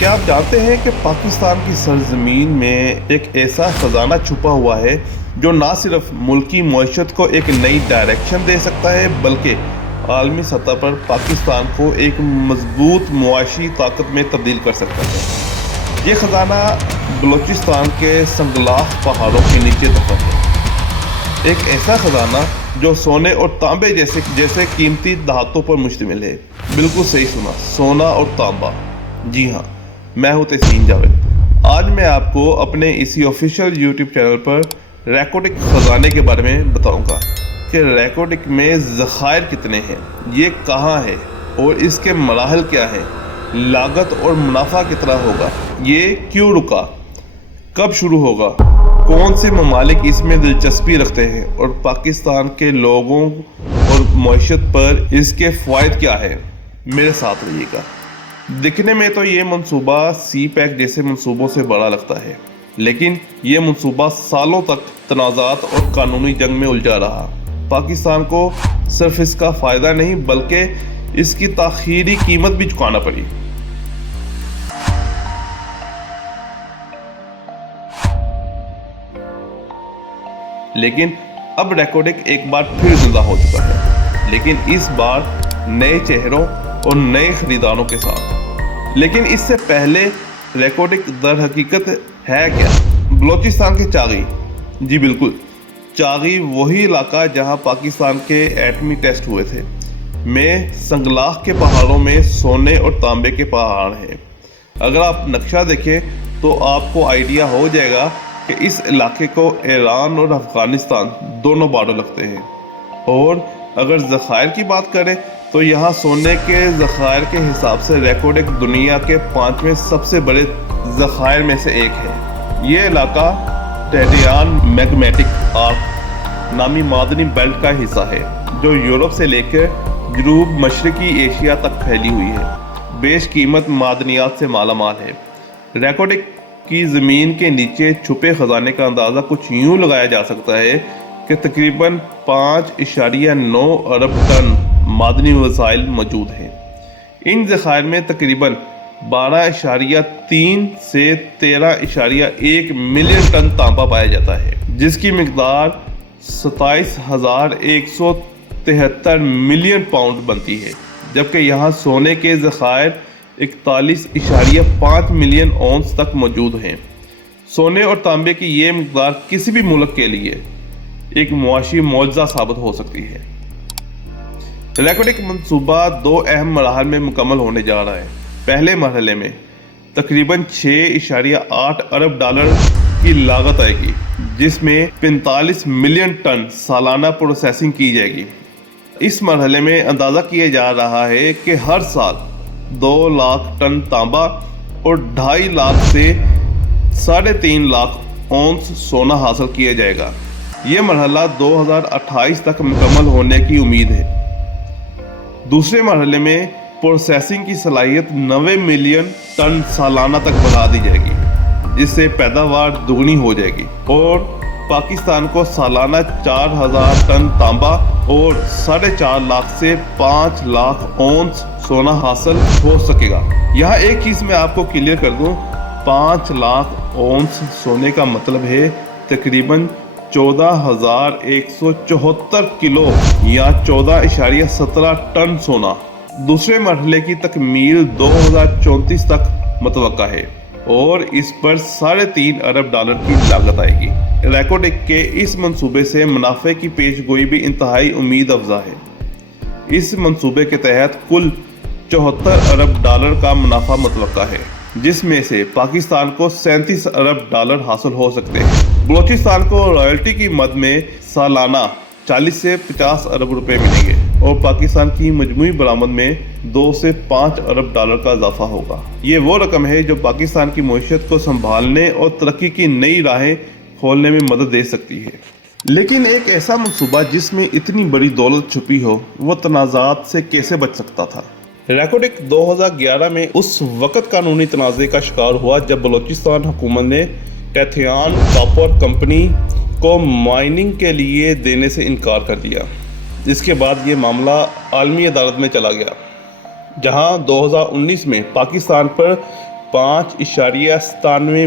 کیا آپ جانتے ہیں کہ پاکستان کی سرزمین میں ایک ایسا خزانہ چھپا ہوا ہے جو نہ صرف ملکی معیشت کو ایک نئی ڈائریکشن دے سکتا ہے بلکہ عالمی سطح پر پاکستان کو ایک مضبوط معاشی طاقت میں تبدیل کر سکتا ہے۔ یہ خزانہ بلوچستان کے سنگلاخ پہاڑوں کے نیچے دفن ہے، ایک ایسا خزانہ جو سونے اور تانبے جیسے قیمتی دھاتوں پر مشتمل ہے۔ بالکل صحیح سنا، سونا اور تانبا۔ جی ہاں، میں ہوں تحسین جاوید۔ آج میں آپ کو اپنے اسی آفیشیل یوٹیوب چینل پر ریکوٹک خزانے کے بارے میں بتاؤں گا کہ ریکوٹک میں ذخائر کتنے ہیں، یہ کہاں ہے اور اس کے مراحل کیا ہیں، لاگت اور منافع کتنا ہوگا، یہ کیوں رکا، کب شروع ہوگا، کون سے ممالک اس میں دلچسپی رکھتے ہیں اور پاکستان کے لوگوں اور معیشت پر اس کے فوائد کیا ہیں۔ میرے ساتھ رہیے گا۔ دکھنے میں تو یہ منصوبہ سی پیک جیسے منصوبوں سے بڑا لگتا ہے، لیکن یہ منصوبہ سالوں تک تنازعات اور قانونی جنگ میں الجھا رہا۔ پاکستان کو صرف اس کا فائدہ نہیں بلکہ اس کی تاخیری قیمت بھی چکانا پڑی۔ لیکن اب ریکوٹک ایک بار پھر زندہ ہو چکا ہے، لیکن اس بار نئے چہروں اور نئے خریداروں کے ساتھ۔ لیکن اس سے پہلے ریکوٹک در حقیقت ہے کیا؟ بلوچستان کے چاغی، جی بالکل، چاغی وہی علاقہ جہاں پاکستان کے ایٹمی ٹیسٹ ہوئے تھے، میں سنگلاخ کے پہاڑوں میں سونے اور تانبے کے پہاڑ ہیں۔ اگر آپ نقشہ دیکھیں تو آپ کو آئیڈیا ہو جائے گا کہ اس علاقے کو ایران اور افغانستان دونوں بارڈر لگتے ہیں۔ اور اگر ذخائر کی بات کریں تو یہاں سونے کے ذخائر کے حساب سے ریکوٹک دنیا کے 5ویں سب سے بڑے ذخائر میں سے ایک ہے۔ یہ علاقہ ٹیڈیان میگمیٹک آرک نامی معدنی بیلٹ کا حصہ ہے جو یورپ سے لے کر جنوب مشرقی ایشیا تک پھیلی ہوئی ہے، بیش قیمت معدنیات سے مالا مال ہے۔ ریکوٹک کی زمین کے نیچے چھپے خزانے کا اندازہ کچھ یوں لگایا جا سکتا ہے کہ تقریباً 5.9 ارب ٹن معدنی وسائل موجود ہیں۔ ان ذخائر میں تقریباً 12.3 سے 13.1 ملین ٹن تانبا پایا جاتا ہے، جس کی مقدار 27,173 ملین پاؤنڈ بنتی ہے، جبکہ یہاں سونے کے ذخائر 41.5 ملین اونس تک موجود ہیں۔ سونے اور تانبے کی یہ مقدار کسی بھی ملک کے لیے ایک معاشی معجزہ ثابت ہو سکتی ہے۔ ریکوٹک منصوبہ 2 اہم مراحل میں مکمل ہونے جا رہا ہے۔ پہلے مرحلے میں تقریباً 6.8 ارب ڈالر کی لاگت آئے گی، جس میں 45 ملین ٹن سالانہ پروسیسنگ کی جائے گی۔ اس مرحلے میں اندازہ کیا جا رہا ہے کہ ہر سال 2 لاکھ ٹن تانبا اور 2.5 لاکھ سے 3.5 لاکھ اونس سونا حاصل کیا جائے گا۔ یہ مرحلہ 2028 تک مکمل ہونے کی امید ہے۔ دوسرے مرحلے میں پروسیسنگ کی صلاحیت 90 ملین ٹن سالانہ تک بڑھا دی جائے گی، جس سے پیداوار دگنی ہو جائے گی اور پاکستان کو سالانہ 4,000 ٹن تانبا اور 4.5 لاکھ سے 5 لاکھ اونس سونا حاصل ہو سکے گا۔ یہاں ایک چیز میں آپ کو کلیئر کر دوں، 5 لاکھ اونس سونے کا مطلب ہے تقریباً 14,174 کلو یا 14.17 ٹن سونا۔ دوسرے مرحلے کی تکمیل 2034 تک متوقع ہے اور اس پر 3.5 ارب ڈالر کی لاگت آئے گی۔ ریکوٹک کے اس منصوبے سے منافع کی پیش گوئی بھی انتہائی امید افزا ہے۔ اس منصوبے کے تحت کل 74 ارب ڈالر کا منافع متوقع ہے، جس میں سے پاکستان کو 37 ارب ڈالر حاصل ہو سکتے ہیں۔ بلوچستان کو رائلٹی کی مد میں سالانہ 40 سے 50 ارب روپے ملیں گے اور پاکستان کی مجموعی برآمد میں 2 سے 5 ارب ڈالر کا اضافہ ہوگا۔ یہ وہ رقم ہے جو پاکستان کی معیشت کو سنبھالنے اور ترقی کی نئی راہیں کھولنے میں مدد دے سکتی ہے۔ لیکن ایک ایسا منصوبہ جس میں اتنی بڑی دولت چھپی ہو، وہ تنازعات سے کیسے بچ سکتا تھا؟ ریکوٹک 2011 میں اس وقت قانونی تنازع کا شکار ہوا جب بلوچستان حکومت نے ٹیتھیان کاپر کمپنی کو مائننگ کے لیے دینے سے انکار کر دیا۔ اس کے بعد یہ معاملہ عالمی عدالت میں چلا گیا، جہاں 2019 میں پاکستان پر $5.97